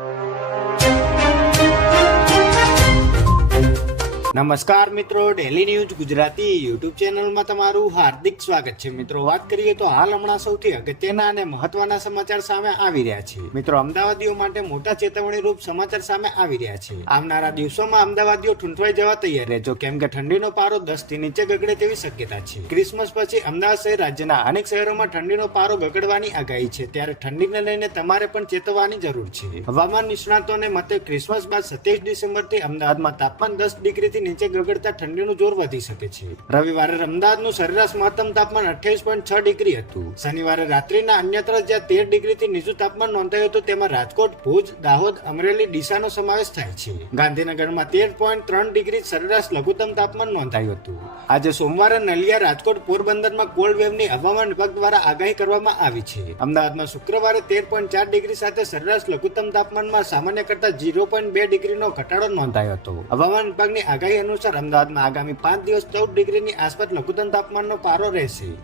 you. નમસ્કાર મિત્રો daily news Gujarati YouTube ચેનલમાં તમારું હાર્દિક સ્વાગત છે. મિત્રો, વાત કરીએ તો હાલ હમણાં સૌથી અગત્યના અને મહત્વના સમાચાર સામે આવી રહ્યા છે. મિત્રો, અમદાવાદીઓ માટે મોટા ચેતવણી રૂપ સમાચાર સામે આવી રહ્યા છે. આવનારા દિવસોમાં અમદાવાદીઓ ઠૂંઠવાઈ જવા તૈયાર રહેજો કેમ કે ઠંડીનો પારો દસથી નીચે ગગડે તેવી શક્યતા છે. ક્રિસમસ પછી અમદાવાદ શહેર રાજ્યના અનેક શહેરોમાં ઠંડીનો પારો ગગડવાની આગાહી છે. ત્યારે ઠંડીને લઈને તમારે પણ ચેતવવાની જરૂર છે. હવામાન નિષ્ણાતોને મતે ક્રિસમસ બાદ સત્યાવીસ ડિસેમ્બરથી અમદાવાદમાં તાપમાન દસ ડિગ્રીથી નીચે ગગડતા ઠંડીનું જોર વધી શકે છે. રવિવારે અમદાવાદનું સરેરાશ મહત્તમ તાપમાન અઠ્યાવીસ પોઈન્ટ છ ડિગ્રી હતું. શનિવારે રાત્રિના અન્યત્ર જ્યાં તેર ડિગ્રીથી નીચું તાપમાન નોંધાયું હતું, તેમાં રાજકોટ, ભુજ, દાહોદ, અમરેલી ડીસાનો સમાવેશ થાય છે. ગાંધીનગરમાં તેર પોઈન્ટ ત્રણ ડિગ્રી સરેરાશ લઘુત્તમ તાપમાન નોંધાયું હતું. આજે સોમવારે નલિયા રાજકોટ પોરબંદરમાં કોલ્ડ વેવની હવામાન વિભાગ દ્વારા આગાહી કરવામાં આવી છે. અમદાવાદમાં શુક્રવારે તેર પોઈન્ટ ચાર ડિગ્રી સાથે સરેરાશ લઘુત્તમ તાપમાનમાં સામાન્ય કરતા ઝીરો પોઈન્ટ બે ડિગ્રીનો ઘટાડો નોંધાયો હતો. હવામાન વિભાગની આગાહી અનુસાર અમદાવાદમાં આગામી પાંચ દિવસ ચૌદ ડિગ્રીની આસપાસ લઘુત્તમ તાપમાનનો પારો રહેશે.